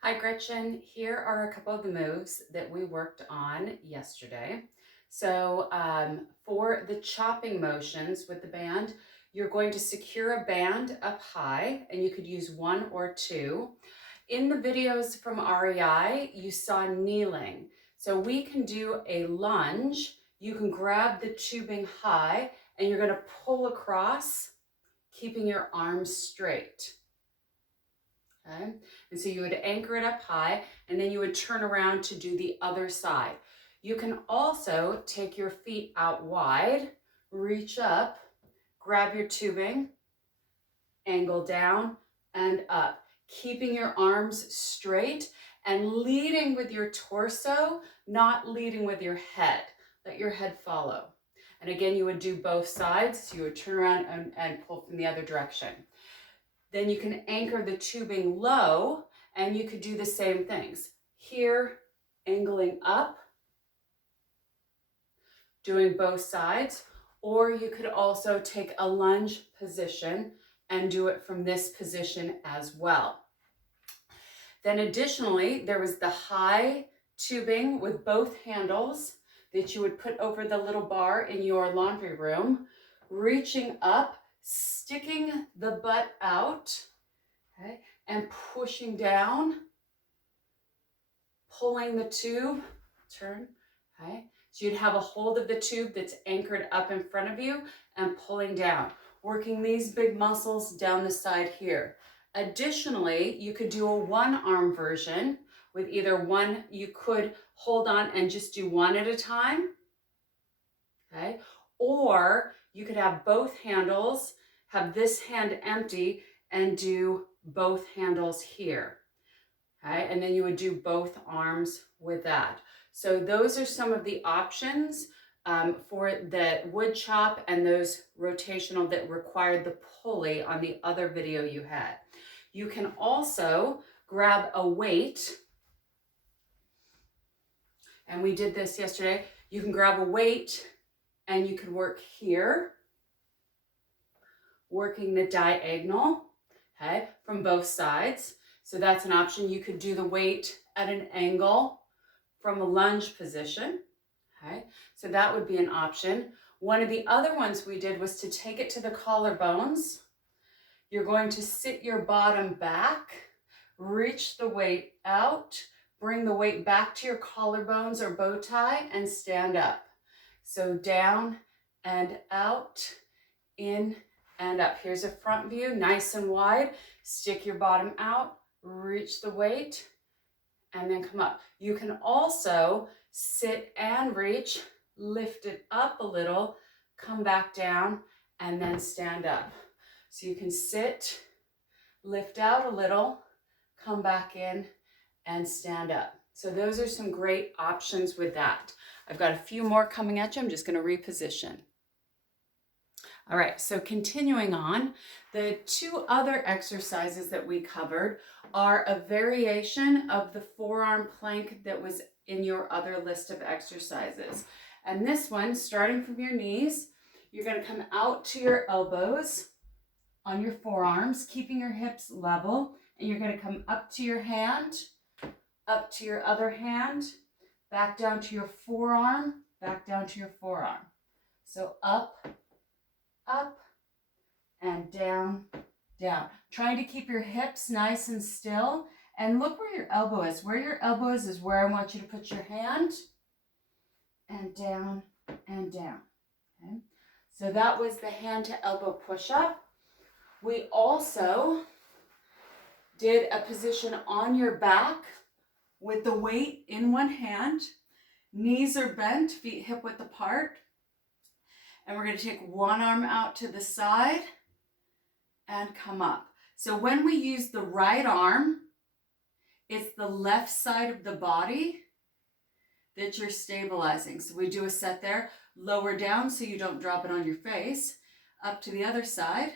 Hi Gretchen, here are a couple of the moves that we worked on yesterday. For the chopping motions with the band, you're going to secure a band up high, and you could use one or two. In the videos from REI, you saw kneeling. So we can do a lunge. You can grab the tubing high and you're going to pull across, keeping your arms straight. Okay. And so you would anchor it up high and then you would turn around to do the other side. You can also take your feet out wide, reach up, grab your tubing, angle down and up, keeping your arms straight and leading with your torso, not leading with your head. Let your head follow. And again, you would do both sides. So you would turn around and pull from the other direction. Then you can anchor the tubing low and you could do the same things. Here, angling up, doing both sides, or you could also take a lunge position and do it from this position as well. Then additionally, there was the high tubing with both handles that you would put over the little bar in your laundry room, reaching up, sticking the butt out, okay, and pushing down, pulling the tube, turn, okay? So you'd have a hold of the tube that's anchored up in front of you and pulling down, working these big muscles down the side here. Additionally, you could do a one-arm version with either one, you could hold on and just do one at a time, okay? Or you could have both handles, have this hand empty and do both handles here, okay? And then you would do both arms with that. So those are some of the options for the wood chop and those rotational that required the pulley on the other video you had. You can also grab a weight, and we did this yesterday. You can grab a weight and you can work here, working the diagonal, okay, from both sides. So that's an option. You could do the weight at an angle from a lunge position, okay? So that would be an option. One of the other ones we did was to take it to the collarbones. You're going to sit your bottom back, reach the weight out, bring the weight back to your collarbones or bow tie and stand up. So down and out, in and up. Here's a front view, nice and wide. Stick your bottom out, reach the weight, and then come up. You can also sit and reach, lift it up a little, come back down, and then stand up. So you can sit, lift out a little, come back in, and stand up. So those are some great options with that. I've got a few more coming at you. I'm just going to reposition. All right, so continuing on, the two other exercises that we covered are a variation of the forearm plank that was in your other list of exercises. And this one, starting from your knees, you're going to come out to your elbows on your forearms, keeping your hips level, and you're going to come up to your hand, up to your other hand, back down to your forearm, back down to your forearm. So up, and down, down. Trying to keep your hips nice and still, and look where your elbow is. Where your elbow is where I want you to put your hand, and down and down. Okay? So that was the hand to elbow push-up. We also did a position on your back with the weight in one hand. Knees are bent, feet hip width apart. And we're going to take one arm out to the side and come up. So when we use the right arm, it's the left side of the body that you're stabilizing. So we do a set there, lower down so you don't drop it on your face, up to the other side,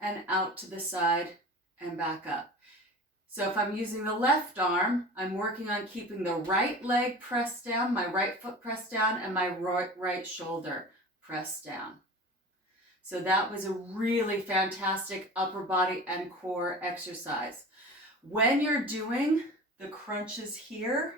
and out to the side and back up. So if I'm using the left arm, I'm working on keeping the right leg pressed down, my right foot pressed down, and my right shoulder pressed down. So that was a really fantastic upper body and core exercise. When you're doing the crunches here,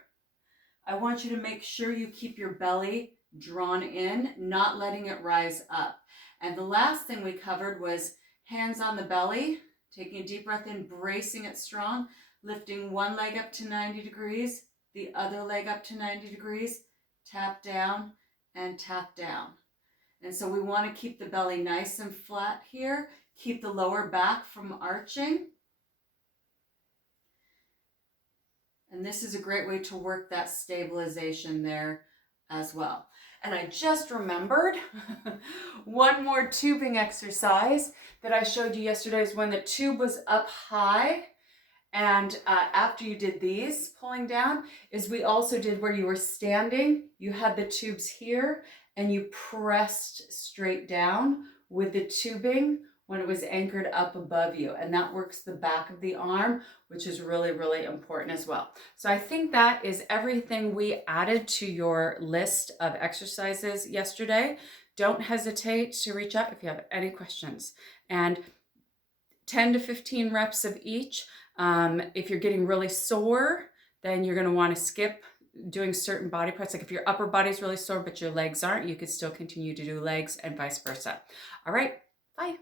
I want you to make sure you keep your belly drawn in, not letting it rise up. And the last thing we covered was hands on the belly, taking a deep breath in, bracing it strong, lifting one leg up to 90 degrees, the other leg up to 90 degrees, tap down and tap down. And so we want to keep the belly nice and flat here, keep the lower back from arching. And this is a great way to work that stabilization there as well. And I just remembered one more tubing exercise that I showed you yesterday is when the tube was up high. And after you did these pulling down, is we also did where you were standing, you had the tubes here and you pressed straight down with the tubing when it was anchored up above you. And that works the back of the arm, which is really, really important as well. So I think that is everything we added to your list of exercises yesterday. Don't hesitate to reach out if you have any questions. And 10 to 15 reps of each. If you're getting really sore, then you're going to want to skip doing certain body parts. Like if your upper body's really sore, but your legs aren't, you could still continue to do legs and vice versa. All right, bye.